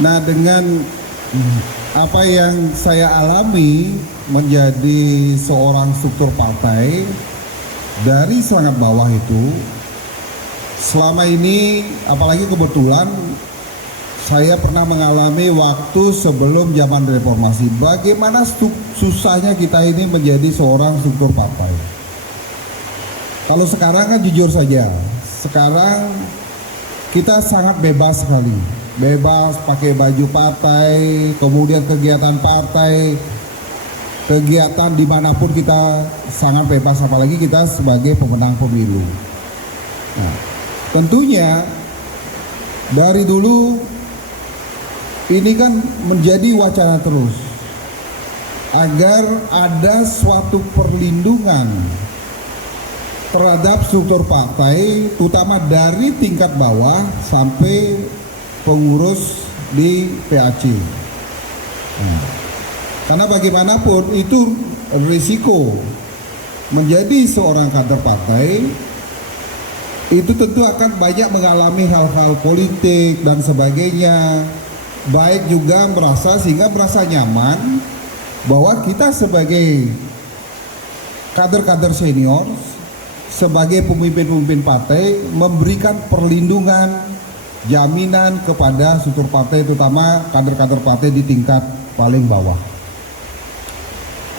Nah, dengan apa yang saya alami menjadi seorang struktur partai dari sangat bawah itu, selama ini apalagi kebetulan saya pernah mengalami waktu sebelum zaman reformasi, bagaimana susahnya kita ini menjadi seorang struktur partai. Kalau sekarang kan jujur saja, sekarang kita sangat bebas sekali, bebas pakai baju partai, kemudian kegiatan partai, kegiatan dimanapun kita sangat bebas, apalagi kita sebagai pemenang pemilu. Nah, tentunya dari dulu ini kan menjadi wacana terus agar ada suatu perlindungan terhadap struktur partai, terutama dari tingkat bawah sampai pengurus di PAC. Nah, karena bagaimanapun itu risiko menjadi seorang kader partai itu tentu akan banyak mengalami hal-hal politik dan sebagainya, baik juga sehingga merasa nyaman bahwa kita sebagai kader-kader senior, sebagai pemimpin-pemimpin partai memberikan perlindungan, jaminan kepada struktur partai, terutama kader-kader partai di tingkat paling bawah.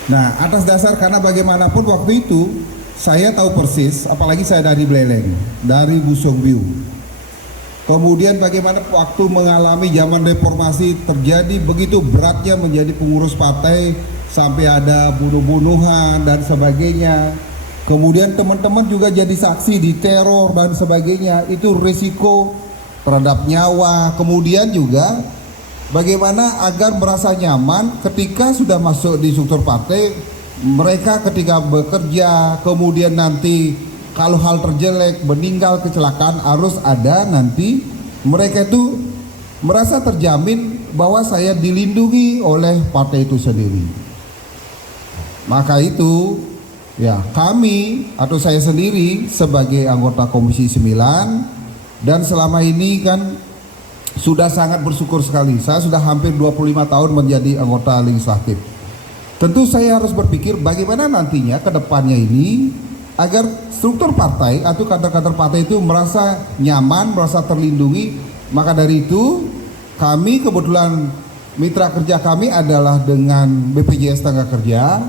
Nah, atas dasar karena bagaimanapun waktu itu saya tahu persis, apalagi saya dari Beleleng, dari Busongbiu. Kemudian bagaimana waktu mengalami zaman reformasi terjadi begitu beratnya menjadi pengurus partai, sampai ada bunuh-bunuhan dan sebagainya. Kemudian teman-teman juga jadi saksi di teror dan sebagainya, itu risiko terhadap nyawa. Kemudian juga bagaimana agar merasa nyaman ketika sudah masuk di struktur partai, mereka ketika bekerja, kemudian nanti kalau hal terjelek, meninggal, kecelakaan, harus ada nanti mereka itu merasa terjamin bahwa saya dilindungi oleh partai itu sendiri. Maka itu ya, kami atau saya sendiri sebagai anggota Komisi 9 dan selama ini kan sudah sangat bersyukur sekali. Saya sudah hampir 25 tahun menjadi anggota legislatif. Tentu saya harus berpikir bagaimana nantinya ke depannya ini agar struktur partai atau kader-kader partai itu merasa nyaman, merasa terlindungi. Maka dari itu kami kebetulan mitra kerja kami adalah dengan BPJS Tenaga Kerja.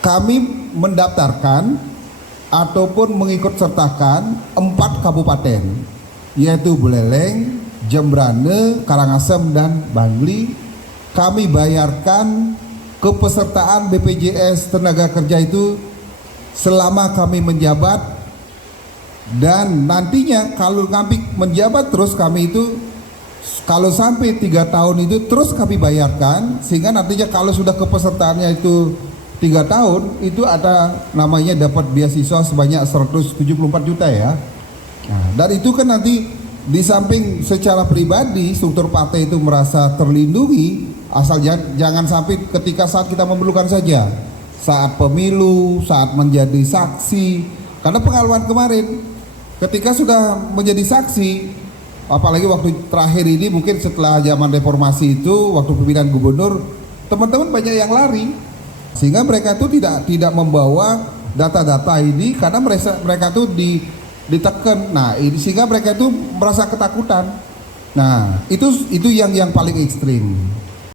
Kami mendaftarkan ataupun mengikut sertakan 4 kabupaten, yaitu Buleleng, Jembrane, Karangasem, dan Bangli. Kami bayarkan kepesertaan BPJS Tenaga Kerja itu selama kami menjabat, dan nantinya kalau kami menjabat terus kami itu kalau sampai 3 tahun itu terus kami bayarkan, sehingga nantinya kalau sudah kepesertaannya itu 3 tahun itu ada namanya dapat beasiswa sebanyak 174 juta ya. Nah, dan itu kan nanti di samping secara pribadi struktur partai itu merasa terlindungi, asal jangan sampai ketika saat kita memerlukan saja, saat pemilu, saat menjadi saksi. Karena pengalaman kemarin ketika sudah menjadi saksi, apalagi waktu terakhir ini mungkin setelah zaman reformasi itu waktu pemilihan gubernur, teman-teman banyak yang lari. Sehingga mereka itu tidak membawa data-data ini karena mereka itu ditekan. Nah, sehingga mereka itu merasa ketakutan. Nah, itu yang paling ekstrim.